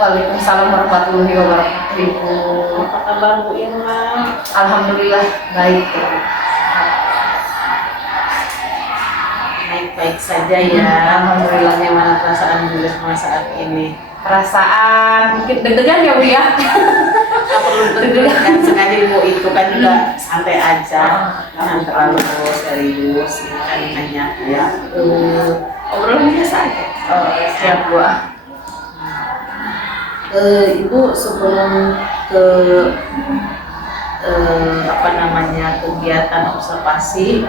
Waalaikumsalam warahmatullahi wabarakatuh. Ibu. Apa kabar Bu Irma? Alhamdulillah baik. Baik-baik saja ya. Alhamdulillah. Bagaimana perasaan Bu Irma saat ini? Perasaan mungkin deg-degan ya Bu ya. Nggak perlu deg-degan, sengaja Ibu itu kan juga santai aja, jangan terlalu serius. Ini kan hanya ya obrolan biasa aja. Oh, siap Bu. Ibu sebelum ke kegiatan observasi,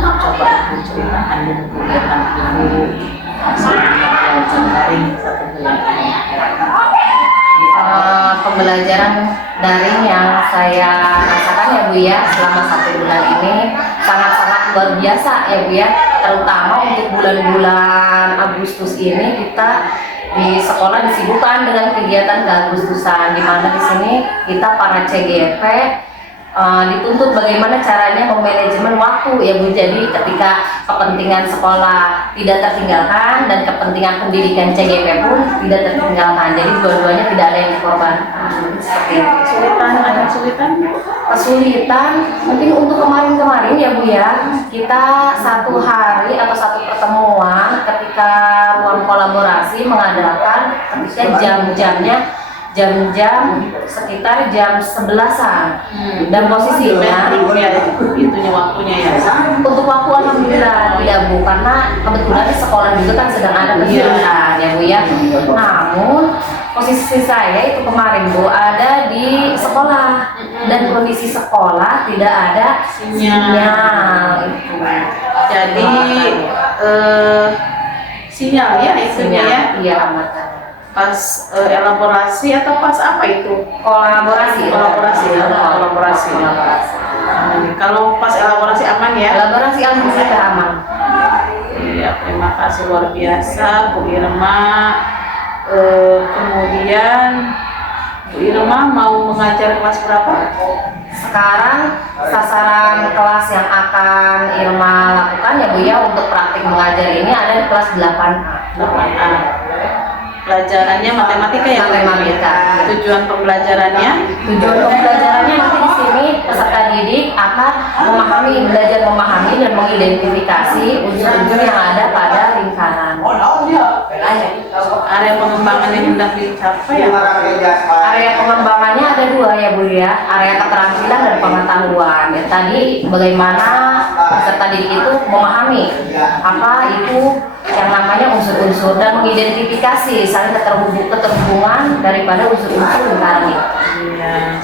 coba Ibu ceritakan dulu kegiatan Ibu selama belajar daring 1 bulan ini. Pembelajaran daring yang saya rasakan ya Bu ya selama 1 bulan ini sangat-sangat luar biasa ya Bu ya, terutama untuk bulan-bulan Agustus ini kita di sekolah disibukkan dengan kegiatan keagustusan, di mana di sini kita para CGP dituntut bagaimana caranya memanajemen waktu ya Bu. Jadi ketika kepentingan sekolah tidak tertinggalkan dan kepentingan pendidikan CGP pun tidak tertinggalkan, jadi dua-duanya tidak ada yang dikorbankan. Seperti itu. Kesulitan mungkin untuk kemarin-kemarin ya Bu ya, kita 1 hari atau 1 pertemuan ketika ruang kolaborasi mengadakan ketika jam-jam sekitar jam 11-an dan posisinya itunya waktunya ya. untuk waktu alhamdulillah tidak Bu, karena kebetulan di sekolah juga kan sedang ada kegiatan ya Bu ya. Namun posisi saya itu kemarin Bu ada di sekolah dan kondisi sekolah tidak ada sinyal itu. Jadi sinyal ya itunya ya. Iya amat. Pas elaborasi atau pas apa itu? Kolaborasi. Kalau pas elaborasi aman ya? Elaborasi alhamdulillah aman. Iya, terima kasih luar biasa Bu Irma. Kemudian Bu Irma mau mengajar kelas berapa? Sekarang sasaran kelas yang akan Irma lakukan ya Bu ya untuk praktik mengajar ini ada di kelas 8A. Pelajarannya matematika ya? Matematika. Tujuan pembelajarannya nanti di sini peserta didik akan belajar memahami dan mengidentifikasi unsur-unsur yang ada pada lingkaran. Area pengembangan yang hendak dicapai ya? Area pengembangannya ada 2 ya Bu ya, area keterampilan dan pengetahuan. Ya, tadi bagaimana peserta didik itu memahami apa itu yang namanya unsur-unsur dan mengidentifikasi saling keterhubungan daripada unsur-unsur lingkaran itu. Iya,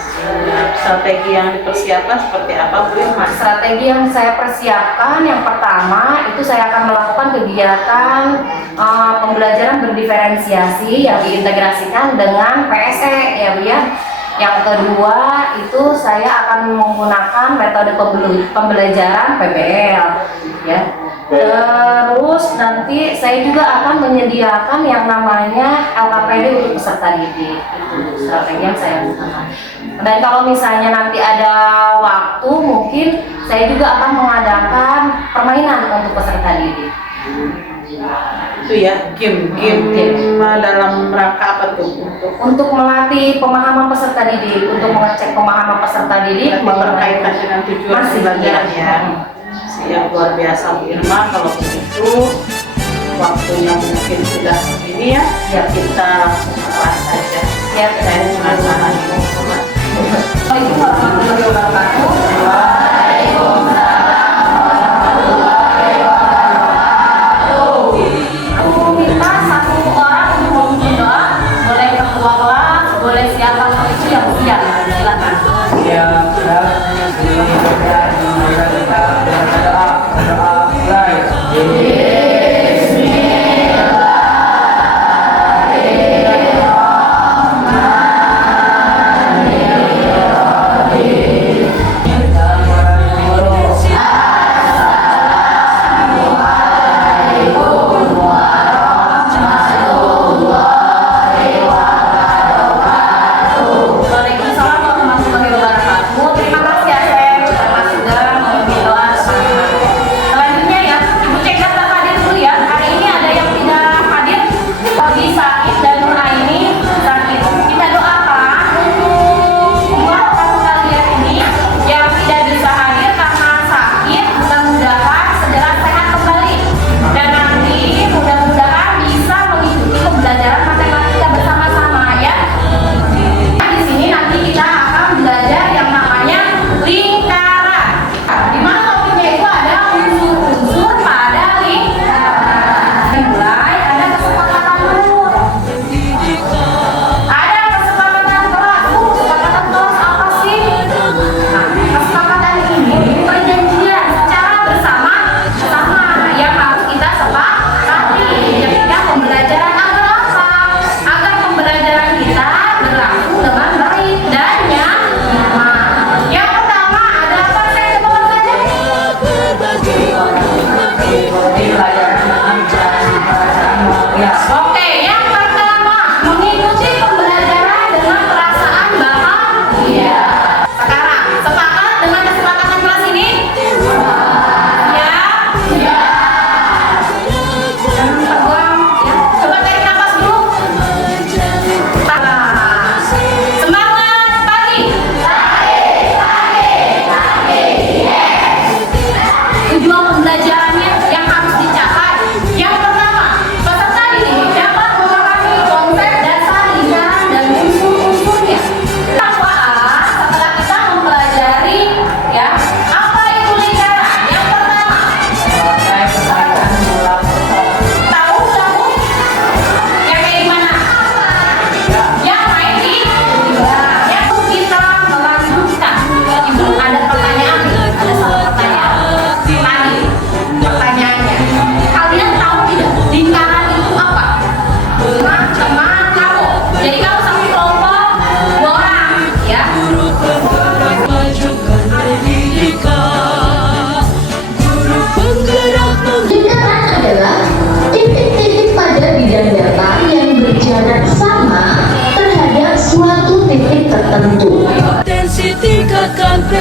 strategi yang dipersiapkan seperti apa Bu Irma? Strategi yang saya persiapkan yang pertama itu saya akan melakukan kegiatan pembelajaran berdiferensiasi yang diintegrasikan dengan PSE ya Bu ya. Yang kedua itu saya akan menggunakan metode pembelajaran PBL ya. Terus nanti saya juga akan menyediakan yang namanya LKPD untuk peserta didik. Itu strategi yang saya gunakan. Dan kalau misalnya nanti ada waktu, mungkin saya juga akan mengadakan permainan untuk peserta didik. Itu ya, game dalam rangka apa tuh? Untuk melatih pemahaman peserta didik, untuk mengecek pemahaman peserta didik berkaitan dengan tujuan pembelajaran ya. Siap, luar biasa Bu Irma. Kalau begitu waktunya mungkin sudah segini ya, kita langsung ke kelas saja. Ya, Saya mengasahkan Assalamualaikum warahmatullahi wabarakatuh.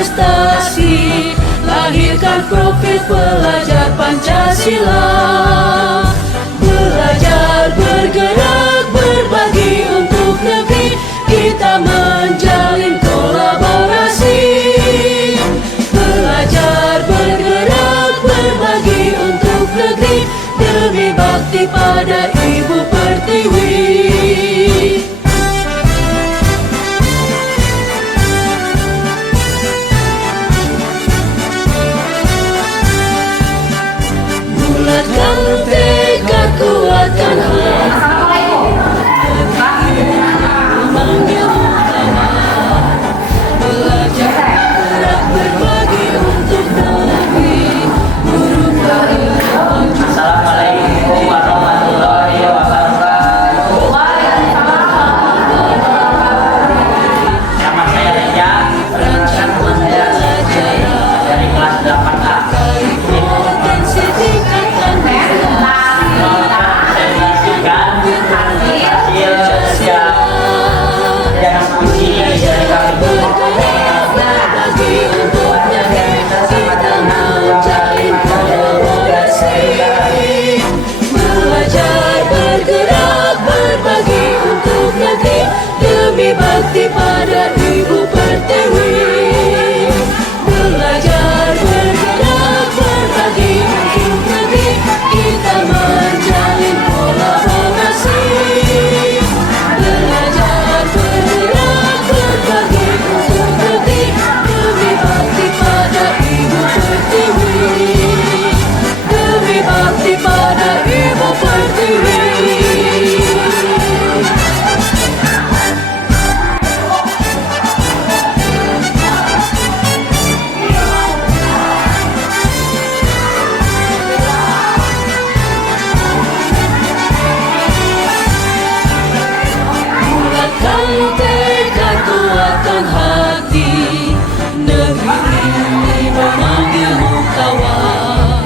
prestasi, lahirkan profil pelajar Pancasila. Belajar, bergerak, berbagi untuk negeri, kita menjalin kolaborasi. Belajar, bergerak, berbagi untuk negeri, demi bakti pada Ibu Pertiwi. Bulatkan tekad, kuatkan hati, memanggil kawan. Belajar, bergerak, berbagi untuk negeri, guru penggerak. Assalamualaikum warahmatullahi wabarakatuh. Nama saya Reja, perkenalkan nama saya dari kelas 8A. Potensi tingkatkan Hasil setiap perjalanan puisi dari kami. berbagi untuk negeri, kita menjalin kolaborasi. Belajar, bergerak, berbagi untuk negeri, demi bakti pada Ibu Pertiwi. Belajar, bergerak, berbagi untuk negeri, kita menjalin kolaborasi. Belajar, bergerak, berbagi untuk negeri, demi bakti pada Ibu Pertiwi. Demi bakti pada Ibu Pertiwi. Bulatkan tekad, kuatkan hati, negeri ini memanggilmu kawan.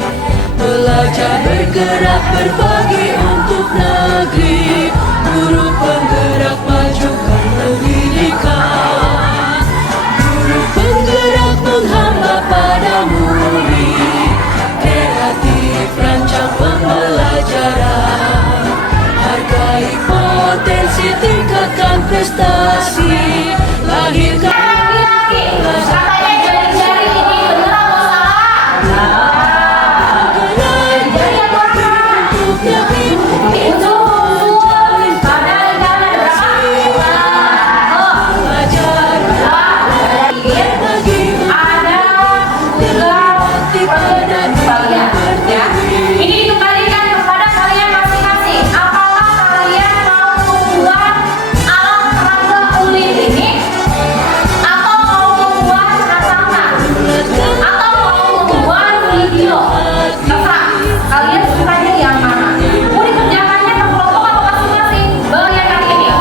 Belajar, bergerak, berbagi untuk negeri, guru penggerak, majukan pendidikan. Guru penggerak menghamba pada murid, kreatif rancang pembelajaran. Hargai potensi, tingkatkan prestasi, lahirkan Ini dikembalikan kepada kalian masing-masing. Apakah kalian mau membuat alat peraga kulit ini, atau mau membuat kacamata, atau mau membuat video? Terserah kalian sukanya yang mana. Mau dikerjakannya ke kelompok atau masing-masing? Bagian kali ini.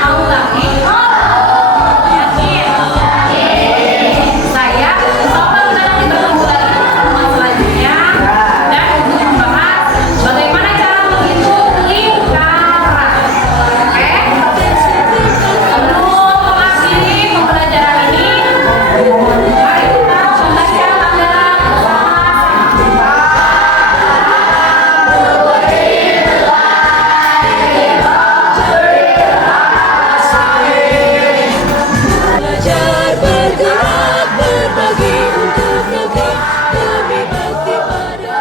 Mau lagi? Saya insya Allah nanti bertemu lagi di pertemuan selanjutnya dan untuk membahas bagaimana cara menghitung lingkaran. Oke? Sebelum mengakhiri pembelajaran ini, mari kita membaca tanda belajar, bergerak, berbagi untuk negeri, demi bakti pada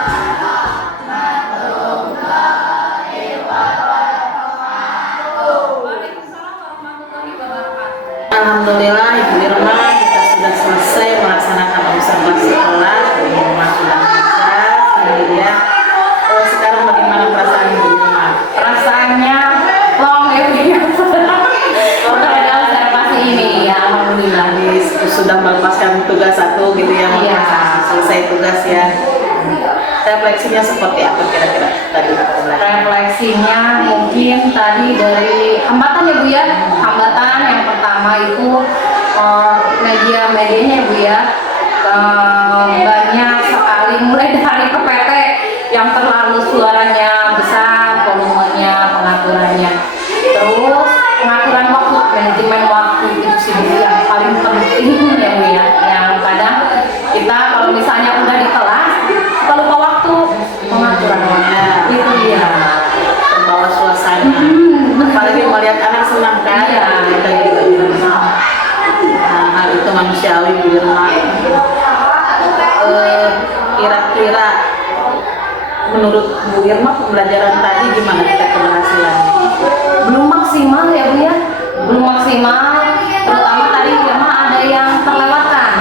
Waalaikumsalam warahmatullahi wabarakatuh. Alhamdulillah Ibu Irma, kita sudah selesai melaksanakan observasi kelas di rumah sudah bisa sendirian. Sekarang bagaimana perasaan Ibu Irma? Perasaannya long ya udah ada observasi ini ya, alhamdulillah. Sudah melepaskan tugas satu gitu ya, Iya. selesai tugas ya. Refleksinya seperti apa kira-kira tadi? Refleksinya mungkin tadi dari hambatan ya Bu ya. Hambatan yang pertama itu media-medianya ya Bu ya. Banyak sekali, mulai dari PPT yang terlalu suaranya besar, volumenya, pengaturannya. Terus pengaturan waktu pembelajaran tadi gimana kita keberhasilannya? Belum maksimal ya Bu ya, belum maksimal, terutama tadi memang ada yang terlewatkan.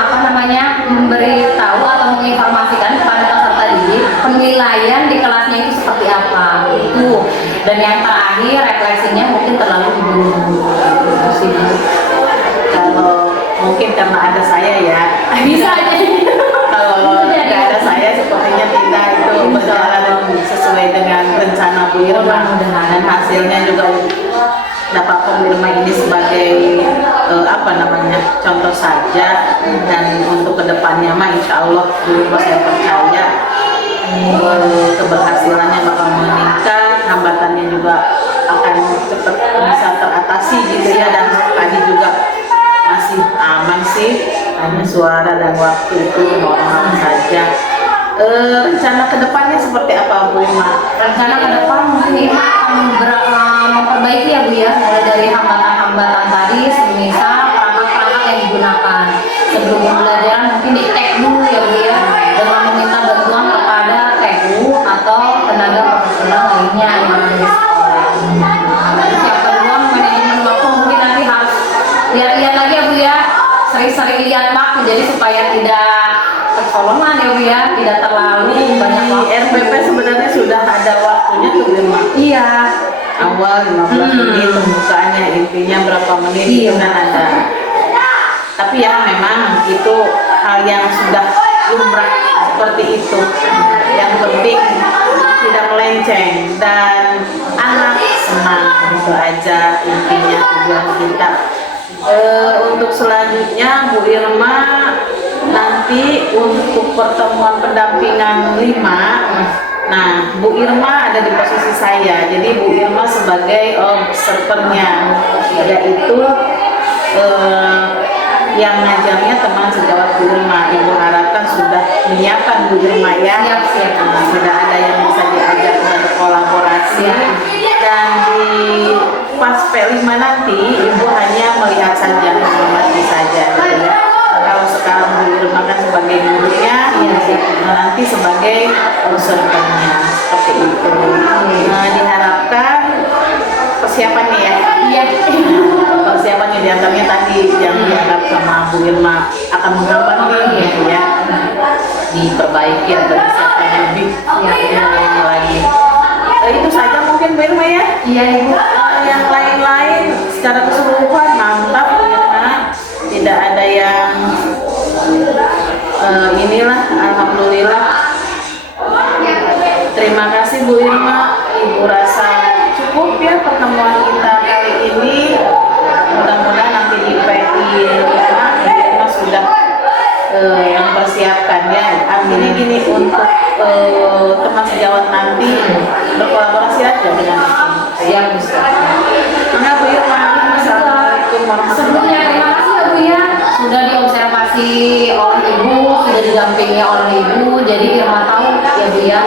Apa namanya, memberitahu atau menginformasikan kepada peserta didik penilaian di kelasnya itu seperti apa itu, dan yang terakhir refleksinya mungkin terlalu diburu-buru gitu sih Bu. Kalau mungkin karena ada saya ya, Bisa aja. kalau nggak ada saya sepertinya tidak itu berjalan sesuai dengan rencana Bu Irma, dan hasilnya juga dapat Bu Irma ini sebagai apa namanya, contoh saja, dan untuk kedepannya mah insya Allah Bu Irma saya percaya keberhasilannya bakal meningkat, hambatannya juga akan cepat bisa teratasi gitu ya, dan tadi juga masih aman sih, hanya suara dan waktu itu normal saja. Rencana kedepannya seperti apa Bu Irma? Rencana ke depan mungkin Irma akan memperbaiki ya Bu ya, mulai dari hambatan-hambatan tadi, semisal perangkat-perangkat yang digunakan sebelum pembelajaran mungkin di-tag dulu ya Bu ya, dengan meminta bantuan kepada TU atau tenaga profesional lainnya yang ada di sekolah. Terus yang kedua, manajemen waktu mungkin nanti harus lihat-lihat lagi ya Bu ya, sering-sering lihat waktu jadi supaya tidak kecolongan ya Bu ya, tidak terlalu banyak Di waktu. RPP sebenarnya sudah ada waktunya tuh Bu Irma. Iya. Awal 15 menit pembukaannya, intinya berapa menit itu kan ada. Tapi ya memang itu hal yang sudah lumrah seperti itu. Yang penting tidak melenceng dan anak senang, itu aja intinya tujuan kita. Untuk selanjutnya Bu Irma nanti untuk pertemuan pendampingan 5. Nah, Bu Irma ada di posisi saya, jadi Bu Irma sebagai observernya, yaitu yang ngajarnya teman sejawat Bu Irma. Ibu harapkan sudah menyiapkan Bu Irma ya. Siap. Sudah ada yang bisa diajak berkolaborasi, dan di pas P5 nanti Ibu hanya melihat saja, mengamati saja gitu ya. Kalau sekarang Bu Irma kan sebagai gurunya, nanti sebagai observernya, seperti itu. Nah, diharapkan persiapannya ya. Iya. Persiapannya diantaranya tadi yang dianggap sama Bu Irma akan menggambar gitu ya, diperbaiki agar bisa lebih lagi. Itu saja mungkin Bu Irma ya. Iya Ibu. Yang lain-lain secara keseluruhan mantap Bu Irma, tidak ada yang inilah, alhamdulillah. Terima kasih Bu Irma, Ibu rasa cukup ya pertemuan kita kali ini. Mudah-mudahan nanti di PI 5 Bu Irma sudah mempersiapkan ya. Artinya gini, untuk teman sejawat nanti berkolaborasi aja dengan Siap Ustaz. Enggak Bu Irma. Assalamualaikum warahmatullahi Sebelumnya terima kasih ya Bu ya, sudah diobservasi oleh Ibu, sudah didampingi oleh Ibu, jadi Irma tahu ya Bu ya